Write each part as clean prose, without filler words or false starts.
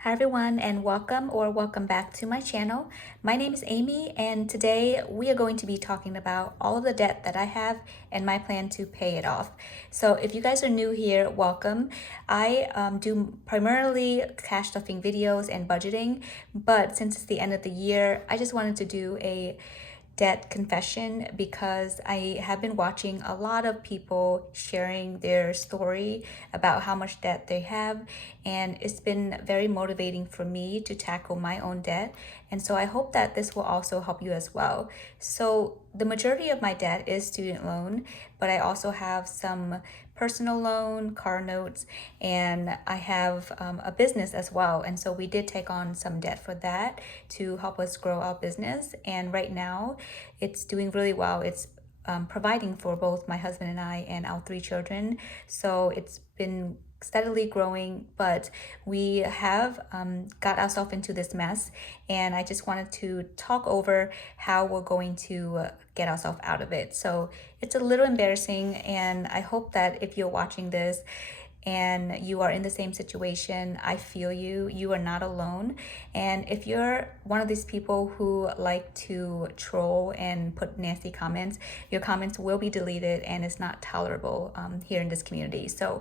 Hi everyone, and welcome back to my channel. My name is Amy, and today we are going to be talking about all of the debt that I have and my plan to pay it off. So if you guys are new here, welcome. I do primarily cash stuffing videos and budgeting, but since it's the end of the year, I just wanted to do a debt confession because I have been watching a lot of people sharing their story about how much debt they have, and it's been very motivating for me to tackle my own debt. And so I hope that this will also help you as well. So the majority of my debt is student loan, but I also have some personal loan, car notes, and I have a business as well. And so we did take on some debt for that to help us grow our business. And right now, it's doing really well. It's providing for both my husband and I and our 3 children. So it's been steadily growing, but we have got ourselves into this mess, and I just wanted to talk over how we're going to get ourselves out of it. So it's a little embarrassing, and I hope that if you're watching this and you are in the same situation, I feel you. You are not alone. And if you're one of these people who like to troll and put nasty comments, your comments will be deleted, and it's not tolerable here in this community. So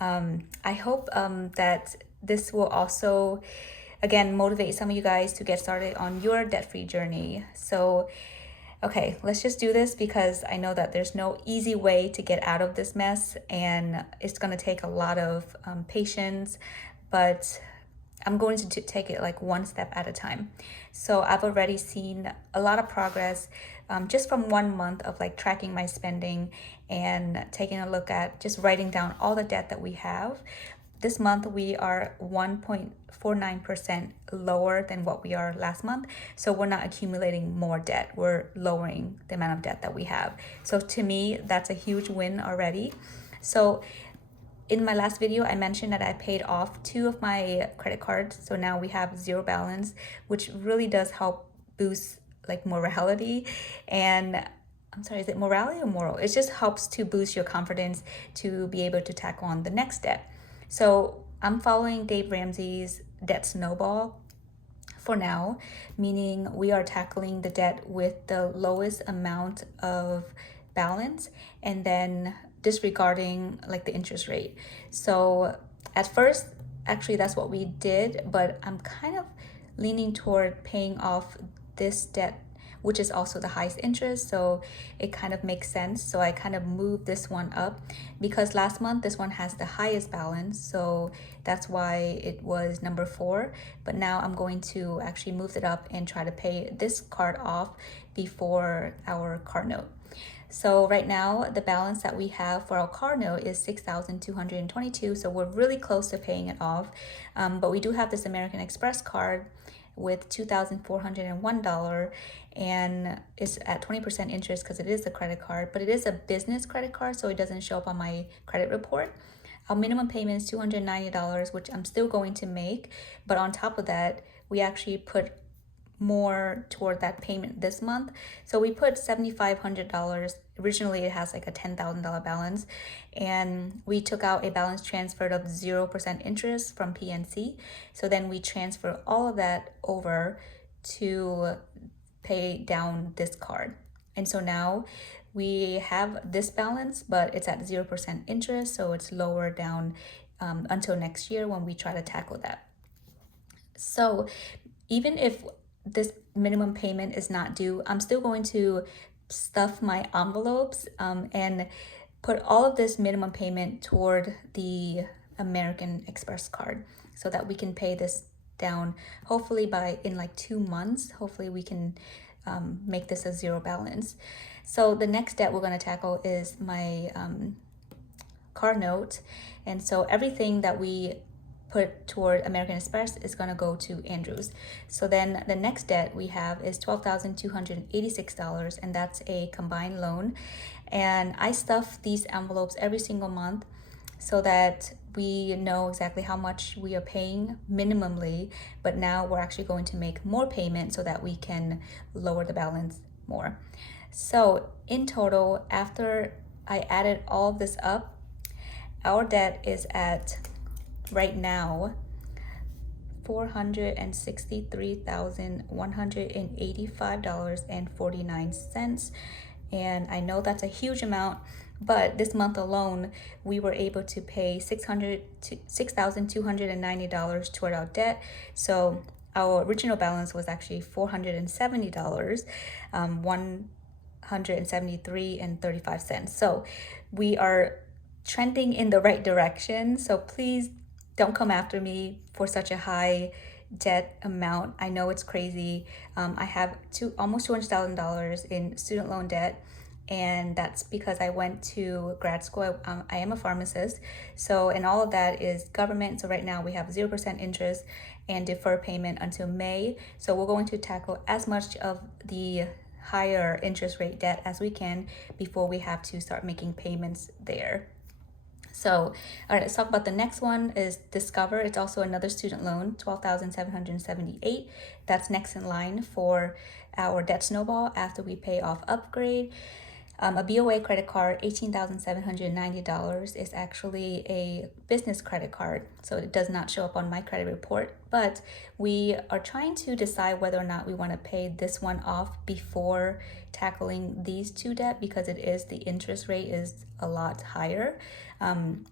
I hope that this will also, again, motivate some of you guys to get started on your debt-free journey. So okay, let's just do this because I know that there's no easy way to get out of this mess, and it's going to take a lot of patience, but I'm going to take it like one step at a time. So I've already seen a lot of progress just from 1 month of like tracking my spending and taking a look at just writing down all the debt that we have. This month we are 1.49% lower than what we are last month. So we're not accumulating more debt. We're lowering the amount of debt that we have. So to me, that's a huge win already. So in my last video, I mentioned that I paid off 2 of my credit cards. So now we have 0 balance, which really does help boost like morality. And I'm sorry, is it morality or moral? It just helps to boost your confidence to be able to tackle on the next debt. So I'm following Dave Ramsey's debt snowball for now, meaning we are tackling the debt with the lowest amount of balance and then disregarding like the interest rate. So at first, actually that's what we did, but I'm kind of leaning toward paying off this debt, which is also the highest interest, so it kind of makes sense. So I kind of moved this one up because last month this one has the highest balance, so that's why it was number 4. But now I'm going to actually move it up and try to pay this card off before our car note. So right now the balance that we have for our car note is $6,222, so we're really close to paying it off. But we do have this American Express card with $2,401, and it's at 20% interest because it is a credit card, but it is a business credit card, so it doesn't show up on my credit report. Our minimum payment is $290, which I'm still going to make, but on top of that, we actually put more toward that payment this month. So we put $7,500. Originally it has like a $10,000 balance, and we took out a balance transferred of 0% interest from PNC. So then we transfer all of that over to pay down this card. And so now we have this balance, but it's at 0% interest, so it's lower down until next year when we try to tackle that. So even if this minimum payment is not due, I'm still going to stuff my envelopes and put all of this minimum payment toward the American Express card so that we can pay this down hopefully in like 2 months. Hopefully we can make this a 0 balance. So the next debt we're going to tackle is my car note, and so everything that we put toward American Express is going to go to Andrews. So then the next debt we have is $12,286, and that's a combined loan. And I stuff these envelopes every single month so that we know exactly how much we are paying minimally, but now we're actually going to make more payment so that we can lower the balance more. So in total, after I added all of this up, our debt is at right now $463,185.49. And I know that's a huge amount, but this month alone, we were able to pay $6,290 toward our debt. So our original balance was actually $470, 173 and 35 cents. So we are trending in the right direction. So please don't come after me for such a high debt amount. I know it's crazy. I have almost $200,000 in student loan debt, and that's because I went to grad school. I am a pharmacist, so and all of that is government. So right now we have 0% interest and defer payment until May. So we're going to tackle as much of the higher interest rate debt as we can before we have to start making payments there. So, all right, let's talk about the next one is Discover. It's also another student loan, $12,778. That's next in line for our debt snowball after we pay off Upgrade. A BOA credit card, $18,790, is actually a business credit card, so it does not show up on my credit report, but we are trying to decide whether or not we want to pay this one off before tackling these two debt, because the interest rate is a lot higher.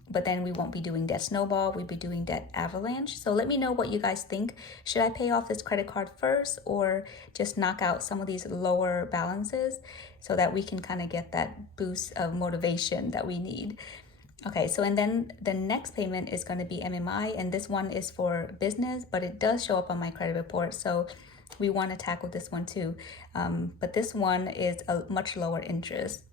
But then we won't be doing debt snowball, we'll be doing debt avalanche. So let me know what you guys think. Should I pay off this credit card first or just knock out some of these lower balances so that we can kind of get that boost of motivation that we need? Okay, so and then the next payment is going to be MMI, and this one is for business, but it does show up on my credit report, so we want to tackle this one too. But this one is a much lower interest.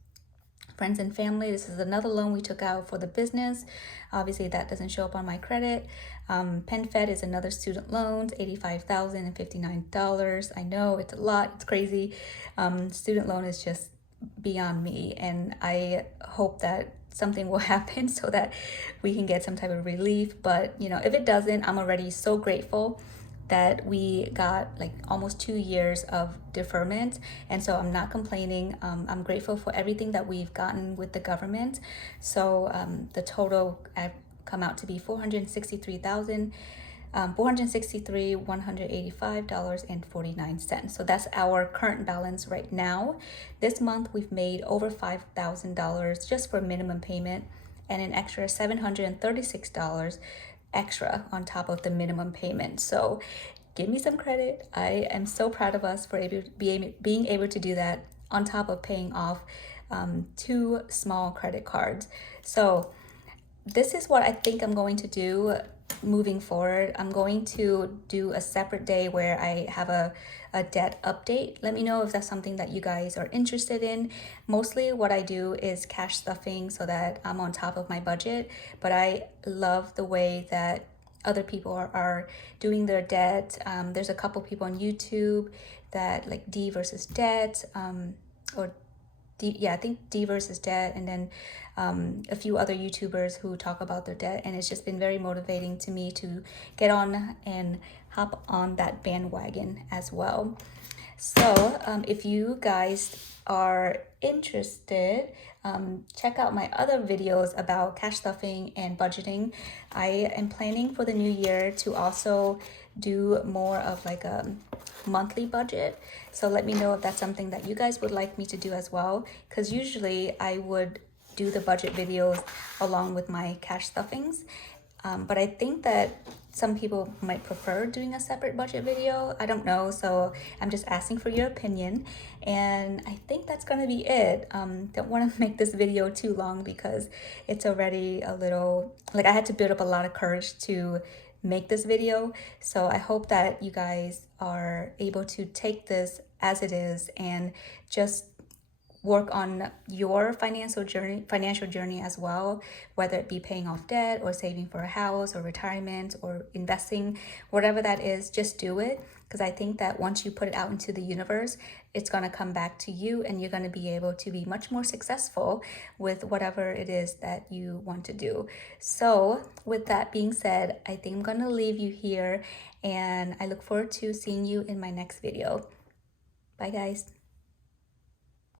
Friends and family, this is another loan we took out for the business. Obviously that doesn't show up on my credit. PenFed is another student loan, $85,059. I know it's a lot, it's crazy. Student loan is just beyond me, and I hope that something will happen so that we can get some type of relief. But if it doesn't, I'm already so grateful that we got like almost 2 years of deferment, and so I'm not complaining. I'm grateful for everything that we've gotten with the government. So the total come out to be $463,185.49. So that's our current balance right now. This month we've made over $5,000 just for minimum payment, and an extra $736 extra on top of the minimum payment. So give me some credit. I am so proud of us for being able to do that on top of paying off 2 small credit cards. So this is what I think I'm going to do moving forward. I'm going to do a separate day where I have a debt update. Let me know if that's something that you guys are interested in. Mostly what I do is cash stuffing so that I'm on top of my budget, but I love the way that other people are doing their debt. There's a couple people on YouTube that like D versus debt, or I think D versus debt, and then a few other YouTubers who talk about their debt, and it's just been very motivating to me to get on and hop on that bandwagon as well. So if you guys are interested, check out my other videos about cash stuffing and budgeting. I am planning for the new year to also do more of like a monthly budget. So let me know if that's something that you guys would like me to do as well, because usually I would do the budget videos along with my cash stuffings. But I think that some people might prefer doing a separate budget video. I don't know, so I'm just asking for your opinion. And I think that's gonna be it. Don't wanna make this video too long because it's already a little, like I had to build up a lot of courage to make this video. So I hope that you guys are able to take this as it is and just work on your financial journey as well, whether it be paying off debt or saving for a house or retirement or investing, whatever that is, just do it. Because I think that once you put it out into the universe, it's going to come back to you, and you're going to be able to be much more successful with whatever it is that you want to do. So with that being said, I think I'm going to leave you here, and I look forward to seeing you in my next video. Bye guys.